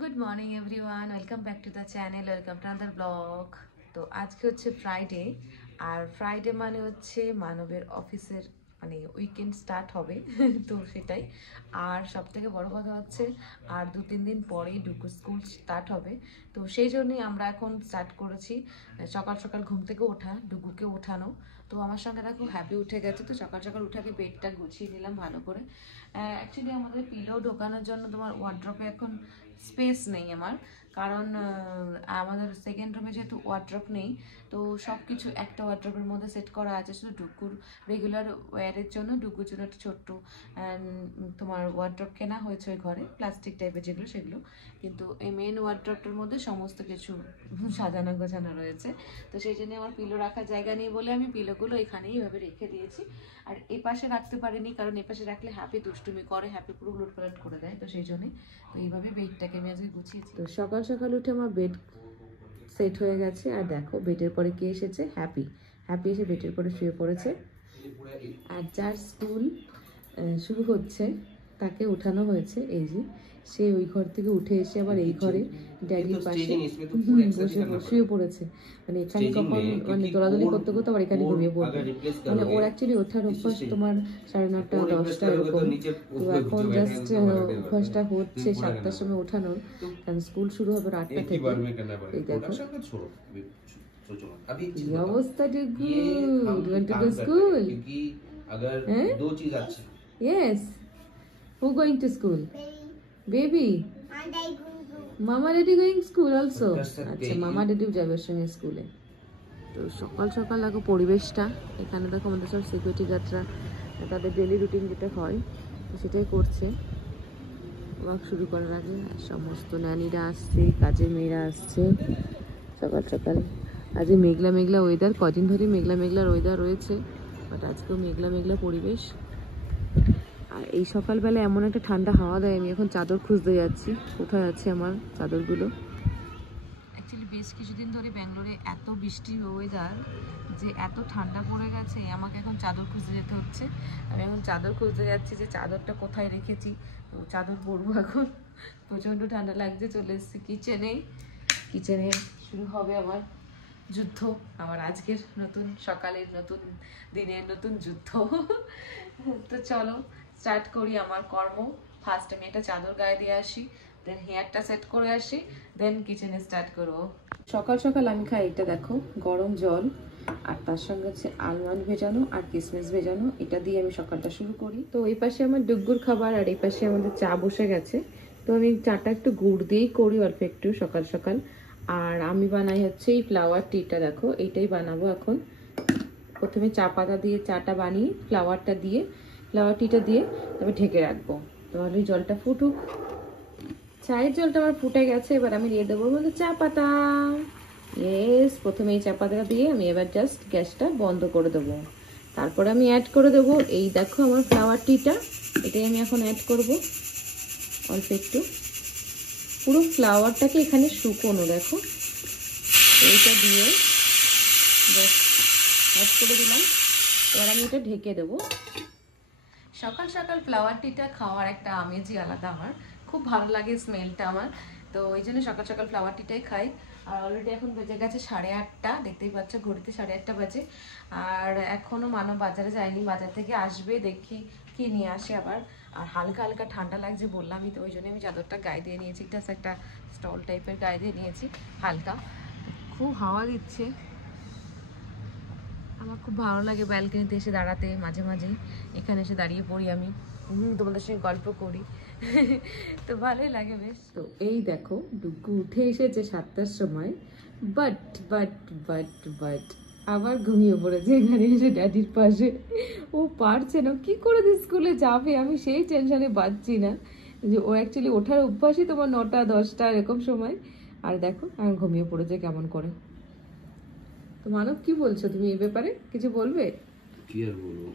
Good morning everyone, welcome back to the channel, welcome to other blog. তো আজকে হচ্ছে Friday, আর Friday মানে হচ্ছে মানবের অফিসের মানে উইকেন্ড স্টার্ট হবে। তো সেটাই। আর সব থেকে বড় কথা হচ্ছে আর 2-3 দিন পরেই ডুগু স্কুল স্টার্ট হবে। তো সেই জন্যই আমরা এখন স্টার্ট করেছি সকাল সকাল ঘুম থেকে ওঠা, ডুগুকে ওঠানো। তো আমার সঙ্গে দেখো হ্যাপি উঠে গেছে, তো সকাল সকাল উঠাকে বেডটা গুছিয়ে নিলাম ভালো করে। অ্যাকচুয়ালি আমাদের পিলো ঢোকানোর জন্য তোমার ওয়ার্ড্রপে এখন স্পেস নেই আমার, কারণ আমাদের সেকেন্ড রুমে যেহেতু ওয়ার্ড্রপ নেই, তো সব কিছু একটা ওয়ার্ড্রপের মধ্যে সেট করা আছে। শুধু ডুকুর রেগুলার ওয়্যারের জন্য, ডুকুর জন্য একটা ছোট্ট তোমার ওয়ার্ড্রপ কেনা হয়েছে ওই ঘরে, প্লাস্টিক টাইপের যেগুলো সেগুলো। কিন্তু এই মেন ওয়ার্ড্রপটার মধ্যে সমস্ত কিছু সাজানো গোছানো রয়েছে। তো সেই জন্য আমার পিলো রাখার জায়গা নেই বলে আমি পিলোগুলো এখানেই এভাবে রেখে দিয়েছি। আর এ পাশে রাখতে পারিনি, কারণ এ পাশে রাখলে হ্যাপি দুষ্টুমি করে, হ্যাপি পুরো উলটপালট করে দেয়। তো সেই জন্যই তো এইভাবে বেডটাকে আমি আজকে গুছিয়েছি। তো সকাল সকাল উঠে আমার বেড সেট হয়ে গেছে, আর দেখো বেডের পরে কে এসেছে, হ্যাপি। হ্যাপি এসে বেডের পরে শুয়ে পড়েছে। আর যার স্কুল শুরু হচ্ছে তাকে উঠানো হয়েছে, এই যে সে ওই ঘর থেকে উঠে এসে আবার এই ঘরে ড্যাডির পাশে বসে শুয়ে পড়েছে। মানে এখানে কখন মানে দৌড়াদৌড়ি করতে করতে আবার এখানে ঘুমিয়ে পড়বে। মানে ওর অ্যাকচুয়ালি ওঠার অভ্যাস তোমার 9:30 10টা এরকম। তো এখন জাস্ট অভ্যাসটা হচ্ছে 7টার সময় ওঠানোর, কারণ স্কুল শুরু হবে 8টা থেকে। এই দেখো কি অবস্থা, ডিগু ওয়েন্ট টু দ্য স্কুল। दो चीज अच्छी yes who going to school baby mama daddy going school also আচ্ছা মামা ড্যাডিও যাবে ওর সঙ্গে স্কুলে। তো সকাল সকাল দেখো পরিবেশটা, এখানে দেখো আমাদের সব সিকিউরিটি গার্ডরা তাদের ডেলি রুটিন যেটা হয় তো সেটাই করছে ওয়ার্ক শুরু করার আগে। সমস্ত ন্যানিরা আসছে, কাজের মেয়েরা আসছে সকাল সকাল। আজকে মেঘলা মেঘলা ওয়েদার, কদিন ধরে মেঘলা মেঘলার ওয়েদার রয়েছে, বাট আজকেও মেঘলা মেঘলা পরিবেশ। আর এই সকালবেলা এমন একটা ঠান্ডা হাওয়া দেয়, আমি এখন চাদর খুঁজতে যাচ্ছি, কোথায় আছে আমার চাদরগুলো। অ্যাকচুয়ালি বেশ কিছুদিন ধরে ব্যাঙ্গালোরে এত বৃষ্টির ওয়েদার যে এত ঠান্ডা পড়ে গেছে, আমাকে এখন চাদর খুঁজতে যেতে হচ্ছে। আমি এখন চাদর খুঁজতে যাচ্ছি যে চাদরটা কোথায় রেখেছি, তো চাদর পরবো এখন। প্রচণ্ড ঠান্ডা লাগছে। চলে এসেছি কিচেনে, কিচেনে শুরু হবে আমার যুদ্ধ, আমার আজকের নতুন সকালের নতুন দিনের নতুন যুদ্ধ। তো চলো স্টার্ট করি আমার কর্ম। ফার্স্ট আমি একটা চাদর গায়ে দিয়ে আসি, দেন হেয়ারটা সেট করে আসি, দেন কিচেনে স্টার্ট করবো। সকাল সকাল আমি খাই এটা দেখো গরম জল, আর তার সঙ্গে হচ্ছে আলমন্ড ভেজানো আর কিশমিশ ভেজানো, এটা দিয়ে আমি সকালটা শুরু করি। তো এই পাশে আমার ডুগ্গুর খাবার, আর এই পাশে আমাদের চা বসে গেছে। তো আমি চাটা একটু গুড় দিয়েই করি অল্প একটু সকাল সকাল। আর আমি বানাই হচ্ছে এই ফ্লাওয়ার টিটা, দেখো এইটাই বানাবো এখন। প্রথমে চা পাতা দিয়ে চাটা বানিয়ে ফ্লাওয়ারটা দিয়ে, ফ্লাওয়ার টিটা দিয়ে তারপর ঢেকে রাখবো। তাহলে জলটা ফুটুক। চায়ের জলটা আমার ফুটে গেছে, এবার আমি দিয়ে দেবো বলে চা পাতা। ইয়েস, প্রথমে এই চা পাতাটা দিয়ে আমি এবার জাস্ট গ্যাসটা বন্ধ করে দেবো। তারপরে আমি অ্যাড করে দেবো এই দেখো আমার ফ্লাওয়ার টিটা, এটাই আমি এখন অ্যাড করব অল্প একটু। পুরো ফ্লাওয়ারটাকে এখানে শুকোনো দেখো, এইটা দিয়ে জাস্ট অ্যাড করে দিলাম। এবার আমি এটা ঢেকে দেবো। সকাল সকাল ফ্লাওয়ার টিটা খাওয়ার একটা আমেজই আলাদা, আমার খুব ভালো লাগে স্মেলটা আমার। তো ওই জন্য সকাল সকাল ফ্লাওয়ার টিটাই খাই। আর অলরেডি এখন বেজে গেছে 8:30, দেখতেই পাচ্ছ ঘড়িতে 8:30 বাজে। আর এখনও মানব বাজারে যায়নি, বাজার থেকে আসবে, দেখি কি নিয়ে আসে আবার। আর হালকা হালকা ঠান্ডা লাগছে বললামই, তো ওই জন্য আমি চাদরটা গায়ে দিয়ে নিয়েছি, জাস্ট একটা স্টল টাইপের গায়ে দিয়ে নিয়েছি হালকা। খুব হাওয়া দিচ্ছে, আমার খুব ভালো লাগে ব্যালকনিতে এসে দাঁড়াতে, মাঝে মাঝেই এখানে এসে দাঁড়িয়ে পড়ি আমি, তোমাদের সঙ্গে গল্প করি। তো ভালোই লাগে বেশ। তো এই দেখো ডুগু উঠে এসেছে 7টার সময়, বাট বাট বাট বাট আবার ঘুমিয়ে পড়েছে এখানে এসে ড্যাডির পাশে। ও পারছে না, কি করে স্কুলে যাবে, আমি সেই টেনশনে বাঁচছি না যে ও অ্যাকচুয়ালি ওঠার অভ্যাসই তোমার 9টা 10টা এরকম সময়। আর দেখো এখন ঘুমিয়ে পড়েছে কেমন করে। তো মানব কি বলছো তুমি এই ব্যাপারে, কিছু বলবে? কি আর বলবো,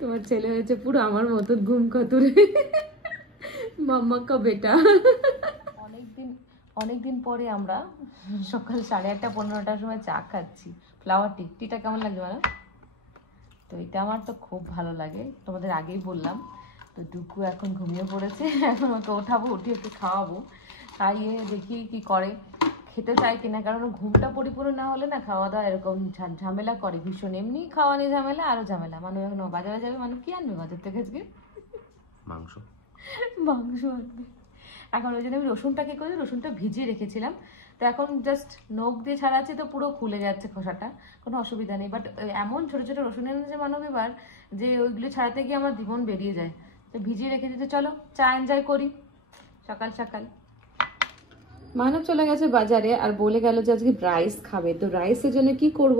তোমার ছেলে হয়েছে পুরো আমার মতন ঘুম কাতুরে, মাম্মা কা বেটা। অনেকদিন পরে আমরা সকাল 8:30 15টার সময় চা খাচ্ছি। ফ্লাওয়ার টি, টিটা কেমন লাগছে ম্যাডাম? তো এটা আমার তো খুব ভালো লাগে, তোমাদের আগেই বললাম। তো তো টুকু এখন ঘুমিয়ে পড়েছে, এখন ওকে ওঠাবো, উঠিয়ে ওকে খাওয়াবো, খাইয়ে দেখি কি করে, খেতে চাই কিনা, কারণ ঘুমটা পরিপূর্ণ না হলে না খাওয়া দাওয়া এরকম ঝামেলা করে ভীষণ, এমনি খাওয়া নিয়ে ঝামেলা আরো ঝামেলা। মানুষ এখন বাজারে যাবে, মানুষ কি আনবে বাজার থেকে আজকে? মাংস আনবে। এখন ওই জন্য আমি রসুনটা কি করি, রসুনটা ভিজিয়ে রেখেছিলাম, তো এখন জাস্ট নখ দিয়ে ছাড়াচ্ছি তো পুরো খুলে যাচ্ছে খোসাটা, কোনো অসুবিধা নেই। বাট এমন ছোট ছোট রসুন এনেছে মানব এবার, যে ওইগুলো ছাড়াতে গিয়ে আমার জীবন বেরিয়ে যায়, তো ভিজিয়ে রেখে দিতে। চলো চা এনজয় করি সকাল সকাল। মানব চলে গেছে বাজারে আর বলে গেল যে আজকে রাইস খাবে, তো রাইসের জন্য কি করব,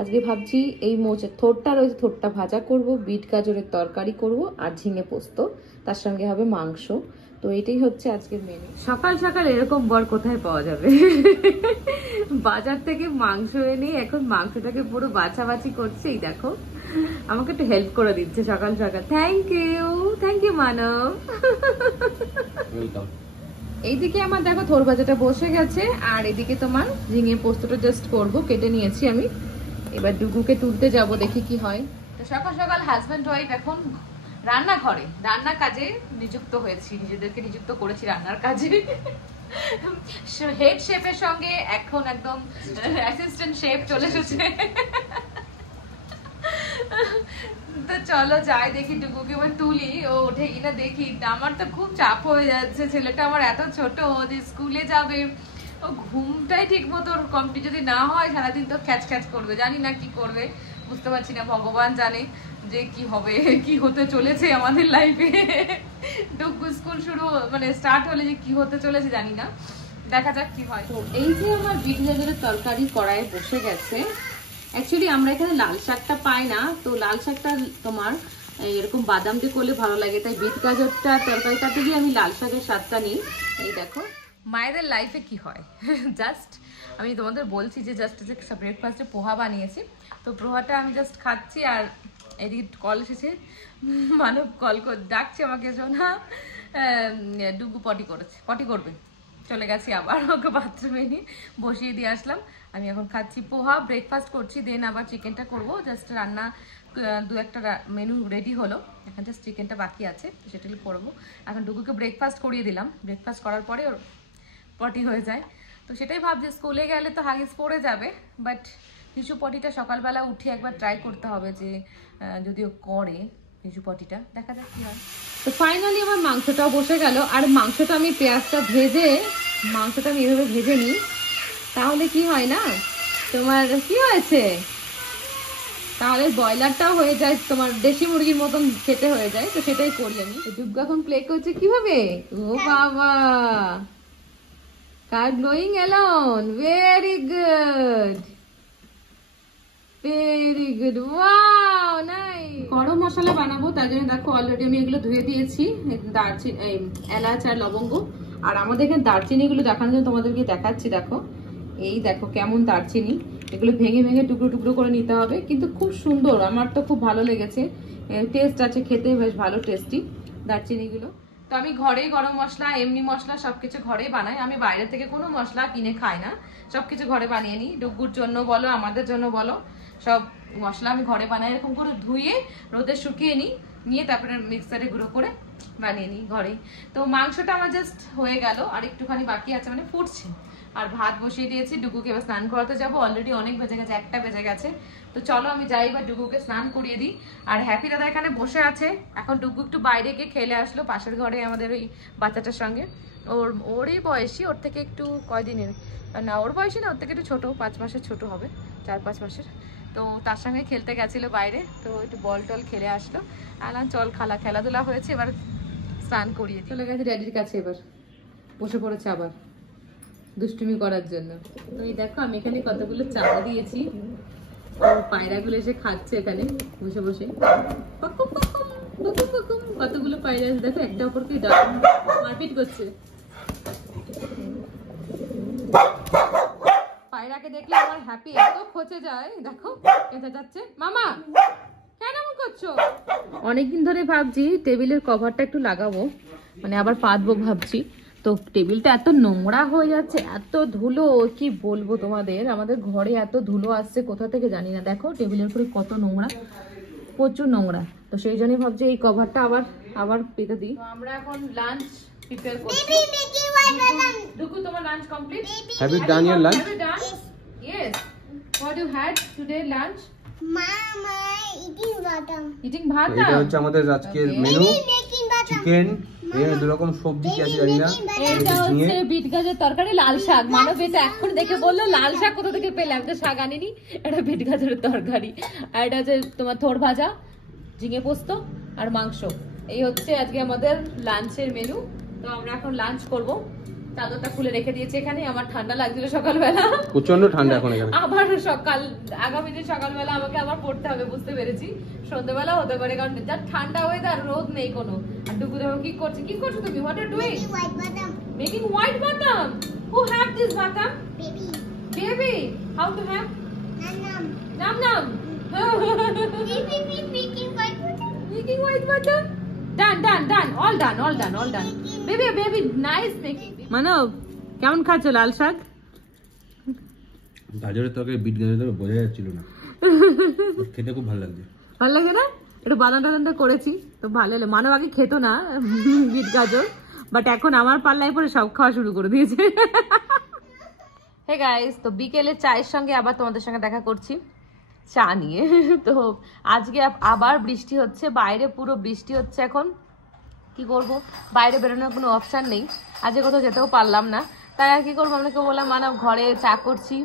আজকে ভাবছি এই মোচের থোরটা রয়েছে, থোরটা ভাজা করব, বিট গাজরের তরকারি করব, আর ঝিঙে পোস্ত, তার সঙ্গে হবে মাংস। তো এটাই হচ্ছে আজকের মেনু। সকাল সকাল এরকম বর কোথায় পাওয়া যাবে? বাজার থেকে মাংস এনে এখন মাংসটাকে পুরো বাছাবাছি করছে, এই দেখো আমাকে একটু হেল্প করে দিচ্ছে সকাল সকাল। থ্যাংক ইউ মানব। এইদিকে আমার দেখো থোর ভাজাটা বসে গেছে, আর এদিকে তোমার ঝিঙে পোস্তটা জাস্ট করব, কেটে নিয়েছি আমি। এবার ডুগুকে তুলতে যাব, দেখি কি হয়। তো সকাল সকাল হাজব্যান্ড ওয়াইফ এখন রান্নাঘরে রান্নার কাজে নিযুক্ত হয়েছি, নিজেদেরকে নিযুক্ত করেছি রান্নার কাজে। হেড শেফের সঙ্গে এখন একদম অ্যাসিস্ট্যান্ট শেফ চলে এসেছে। তো চলো যাই, দেখি ডুগুকে এবার তুলি, ও ওঠে কিনা দেখি। আমার তো খুব চাপ হয়ে যাচ্ছে, ছেলেটা আমার এত ছোট, ওদের স্কুলে যাবে, ও ঘুমটাই ঠিক মতো কমপ্লিট যদি না হয় সারাদিন তো খ্যাচ খ্যাচ করবে, জানি না কি করবে, বুঝতে পারছি না, ভগবান জানে যে কি হবে, কি হতে চলেছে আমাদের লাইফে। ডুগু স্কুল শুরু মানে স্টার্ট হলে যে কি হতে চলেছে জানি না, দেখা যাক কি হয়। তো এই যে আমার বিট গাজরের তরকারি কড়াইয়ে বসে গেছে। অ্যাকচুয়ালি আমরা এখানে লাল শাকটা পাই না, তো লাল শাকটা তোমার এরকম বাদাম দিয়ে করলে ভালো লাগে, তাই বিট গাজরটা তরকারিটাতে গিয়ে আমি লাল শাকের স্বাদটা নিই। এই দেখো মায়েদের লাইফে কি হয়। জাস্ট আমি তোমাদের বলছি যে জাস্ট ব্রেকফাস্টে পোহা বানিয়েছি, তো পোহাটা আমি জাস্ট খাচ্ছি, আর এদিকে কল এসেছে, মানব কল ডাকছে আমাকে, না ডুগু পটি করবে, চলে গেছি আবার, ওকে বাথরুমে নিয়ে বসিয়ে দিয়ে আসলাম। আমি এখন খাচ্ছি পোহা, ব্রেকফাস্ট করছি, দেন আবার চিকেনটা করবো। জাস্ট রান্না দু একটা মেনু রেডি হলো, এখন জাস্ট চিকেনটা বাকি আছে, তো সেটাই করবো। এখন ডুগুকে ব্রেকফাস্ট করিয়ে দিলাম, ব্রেকফাস্ট করার পরে ওর পটি হয়ে যায়, তো সেটাই ভাবছি স্কুলে গেলে তো হাগিস পড়ে যাবে, বাট শিশু পটিটা সকালবেলা উঠে একবার ট্রাই করতে হবে, যে যদিও করে শিশু পটিটা, দেখা যাক কি হয়। তো ফাইনালি আমার মাংসটাও বসে গেল, আর মাংসটা আমি পেঁয়াজটা ভেজে, মাংসটা আমি এভাবে ভেজে নিই, তাহলে কি হয় না তোমার, কি হয়েছে, তাহলে ব্রয়লারটাও হয়ে যায়, তোমার দেশি মুরগির মতন খেতে হয়ে যায়, তো সেটাই করি আমি। ডুগু এখন প্লে করছে কিভাবে, ও বাবা, car glowing alone, very good, very good, wow nice. গরম মশলা বানাবো, তার জন্য দেখো অলরেডি আমি এগুলো ধুয়ে দিয়েছি, দারচিনি, এলাচ আর লবঙ্গ। আর আমাদের এখানে দারচিনি গুলো দেখানোর জন্য তোমাদেরকে দেখাচ্ছি, দেখো এই দেখো কেমন দারচিনি, এগুলো ভেঙে ভেঙে টুকরো টুকরো করে নিতে হবে, কিন্তু খুব সুন্দর, আমার তো খুব ভালো লেগেছে, টেস্ট আছে, খেতে বেশ ভালো টেস্টি দারচিনিগুলো। তো আমি ঘরেই গরম মশলা, এমনি মশলা সবকিছু ঘরেই বানাই, আমি বাইরে থেকে কোনো মশলা কিনে খাই না, সবকিছু ঘরে বানিয়ে নিই, ডুগুর জন্য বলো আমাদের জন্য বলো, সব মশলা আমি ঘরে বানাই, এরকম করে ধুয়ে রোদে শুকিয়ে নিয়ে তারপরে মিক্সারে গুঁড়ো করে বানিয়ে নিই ঘরেই। তো মাংসটা আমার জাস্ট হয়ে গেল, আর একটুখানি বাকি আছে, মানে ফুটছে, আর ভাত বসিয়ে দিয়েছি, ডুগুকে এবার স্নান করাতে যাবো, অলরেডি অনেক বেজে গেছে, 1টা বেজে গেছে। তো চলো আমি যাই বা ডুগুকে স্নান করিয়ে দিই। আর হ্যাপি দাদা এখানে বসে আছে, এখন ডুগু একটু বাইরে গিয়ে খেলে আসলো পাশের ঘরে আমাদের ওই বাচ্চাটার সঙ্গে, ওরই বয়সী, ওর থেকে একটু কয়দিনের না, ওর বয়সী না, ওর থেকে একটু ছোটো, 5 মাসের ছোট হবে, 4-5 মাসের। তো তার সঙ্গে খেলতে গেছিলো বাইরে, তো একটু বল টল খেলে আসলো, আলাম চল খেলাধুলা হয়েছে, এবার স্নান করিয়ে চলে গেছে ড্যাডির কাছে, এবার বসে পড়েছে আবার দুষ্টুমি করার জন্য। তো এই দেখো আমি এখানে কতগুলো চারা দিয়েছি, পায়রাগুলো এসে খাচ্ছে এখানে বসে বসে, কতগুলো পায়রা আছে দেখো, একটা অপরকে মারপিট করছে। পায়রাকে দেখলে আমার হ্যাপি এত খচে যায়, দেখো এটা যাচ্ছে, মামা কেন এমন করছো। অনেকদিন ধরে ভাবছি টেবিলের কভারটা একটু লাগাবো, মানে আবার পাতবো ভাবছি, তো টেবিলটা এত নোংরা হয়ে যাচ্ছে, এত ধুলো, কি বলবো তোমাদের, আমাদের ঘরে এত ধুলো আসছে কোথা থেকে জানি না, দেখো টেবিলের উপরে কত নোংরা, প্রচুর নোংরা, তো সেই জন্যই ভাবছি এই কভারটা আবার আবার পেতে দিই। তো আমরা এখন লাঞ্চ প্রিপেয়ার করছি। ডুগু, তোমার lunch complete? Have you done your lunch? Yes. What you had today lunch? Mama, eating bottom. Eating bhat? এটা হচ্ছে আমাদের আজকের মেনু, চিকেন, এর দু রকম সবজি কি আছে জানি না, এটা হচ্ছে বিট গাজরের তরকারি, লাল শাক। মানব এটা এখন দেখে বললো লাল শাক কোথা থেকে পেলে, আমি তো শাক আনিনি। এটা বিট গাজরের তরকারি, আর এটা হচ্ছে তোমার থোড় ভাজা, ঝিঙে পোস্ত আর মাংস। এই হচ্ছে আজকে আমাদের লাঞ্চের মেনু। তো আমরা এখন লাঞ্চ করব। চাদরটা খুলে রেখে দিয়েছি এখানে, আমার ঠান্ডা লাগছিল সকালবেলা, প্রচন্ড ঠান্ডা এখন এখানে। আবার আগামী দিন সকালবেলা আমাকে আবার পড়তে হবে, বুঝতে পেরেছি। সন্ধ্যাবেলা হতে পারে, কারণ যা ঠান্ডা ওয়েদার, রোদ নেই কোনো। আর ডুগু দেখো কি করছে, কি করছো তুমি? What are you doing? White bottom. Making white bottom. Who have this bottom? Baby. Baby. How to have? Nam. Nam nam. Baby making white bottom. Making white bottom. Done. All done. Baby, nice making. মানব, কেমন খাচ্ছ লাল শাক? গাজরের তরকারি, bit গাজরের তরকারি বোঝা যাচ্ছিল না, খেতে খুব ভালো লাগছে। ভালো লাগে না? একটু বাদাম করেছি তো ভালো হলো। মানব আগে খেতো না বিট গাজর, বাট এখন আমার পাল্লায় পরে সব খাওয়া শুরু করে দিয়েছে। হে গাইস, তো বিকেলে চায়ের সঙ্গে আবার তোমাদের সঙ্গে দেখা করছি চা নিয়ে। তো আজকে আবার বৃষ্টি হচ্ছে, বাইরে পুরো বৃষ্টি হচ্ছে এখন। কি করব, বাইরে বেরোনোর কোনো অপশান নেই, আজকে কোথাও যেতেও পারলাম না। তাই আর কি করবো, আপনাকে বললাম মানব ঘরে চা করছি,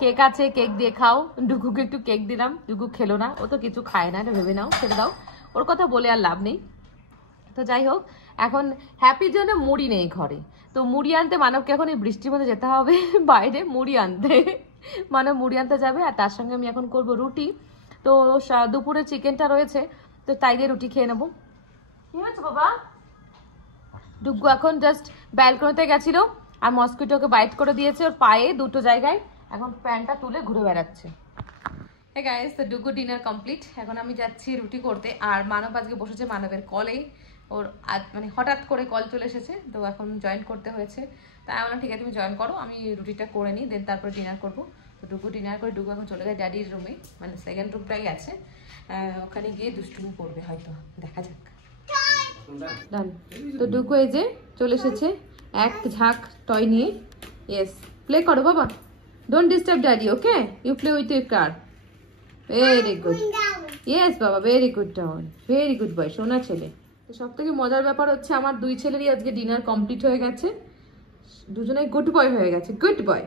কেক আছে, কেক দিয়ে খাও। ডুগুকে একটু কেক দিলাম, ডুগু খেলো না, ও তো কিছু খায় না, এটা ভেবে নাও, ছেড়ে দাও, ওর কথা বলে আর লাভ নেই। তো যাই হোক, এখন হ্যাপির জন্য মুড়ি নেই ঘরে, তো মুড়ি আনতে মানবকে এখন এই বৃষ্টির মধ্যে যেতে হবে বাইরে মুড়ি আনতে। মানব মুড়ি আনতে যাবে, আর তার সঙ্গে আমি এখন করব রুটি। তো দুপুরে চিকেনটা রয়েছে, তো তাই দিয়ে রুটি খেয়ে নেবো। কি হয়েছে বাবা? ডুগু এখন জাস্ট ব্যালকনিতে গেছিল, আর মস্কিটোকে বাইট করে দিয়েছে ওর পায়ে দুটো জায়গায়, এখন প্যান্টটা তুলে ঘুরে বেড়াচ্ছে। হে গাইস, তো ডুগু ডিনার কমপ্লিট, এখন আমি যাচ্ছি রুটি করতে। আর মানব আজকে বসেছে মানবের কলে, ওর মানে হঠাৎ করে কল চলে এসেছে, তো এখন জয়েন করতে হয়েছে। তাই আমরা ঠিক আছে তুমি জয়েন করো, আমি রুটিটা করে নিই, দেন তারপরে ডিনার করবো। তো ডুগু ডিনার করে ডুগু এখন চলে যায় ড্যাডির রুমে, মানে সেকেন্ড রুমটাই আছে, ওখানে গিয়ে দুষ্টুমি করবে হয়তো, দেখা যাক। ডান। তো ডুগু এই যে চলে এসেছে এক ঝাঁক টয় নিয়ে। ইয়েস, প্লে করো বাবা, don't disturb daddy, okay? You play with your car. Very good. Yes বাবা, very good down, very good boy, সোনা ছেলে। তো সব থেকে মজার ব্যাপার হচ্ছে আমার দুই ছেলেরই আজকে ডিনার কমপ্লিট হয়ে গেছে, দুজনে গুড বয় হয়ে গেছে, গুড বয়।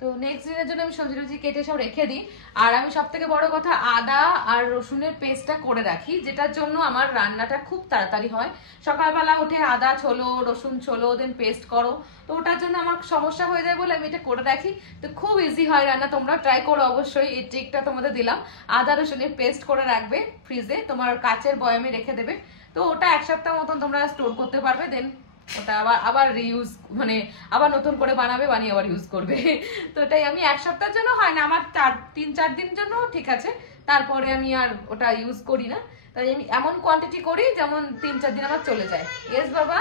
তো নেক্সট দিনের জন্য আমি সবজি টবজি কেটে সব রেখে দিই। আর আমি সব থেকে বড় কথা আদা আর রসুনের পেস্টটা করে রাখি, যেটার জন্য আমার রান্নাটা খুব তাড়াতাড়ি হয়। সকালবেলা উঠে আদা ছোলো, রসুন ছোলো, দেন পেস্ট করো, তো ওটার জন্য আমার সমস্যা হয়ে যায় বলে আমি এটা করে রাখি। তো খুব ইজি হয় রান্না, তোমরা ট্রাই করো অবশ্যই, এই ট্রিকটা তোমাদের দিলাম। আদা রসুনের পেস্ট করে রাখবে ফ্রিজে, তোমার কাচের বয়ামে রেখে দেবে, তো ওটা এক সপ্তাহ মতন তোমরা স্টোর করতে পারবে। দেন ওটা আবার রিইউজ, মানে আবার নতুন করে বানাবে, বানিয়ে আবার ইউজ করবে। তো এটাই, আমি এক সপ্তাহের জন্য হয় না, আমার 3-4 দিনের জন্য ঠিক আছে, তারপরে আমি আর ওটা ইউজ করি না। তাই আমি এমন কোয়ান্টিটি করি যেমন 3-4 দিন আমার চলে যায়। ইয়েস বাবা।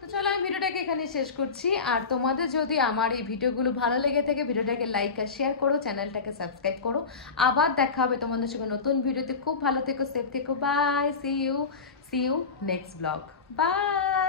তো চলো আমি ভিডিওটাকে এখানে শেষ করছি। আর তোমাদের যদি আমার এই ভিডিওগুলো ভালো লেগে থাকে, ভিডিওটাকে লাইক আর শেয়ার করো, চ্যানেলটাকে সাবস্ক্রাইব করো। আবার দেখা হবে তোমাদের সঙ্গে নতুন ভিডিওতে। খুব ভালো থেকো, সেফ থেকো, bye, see you next blog, by.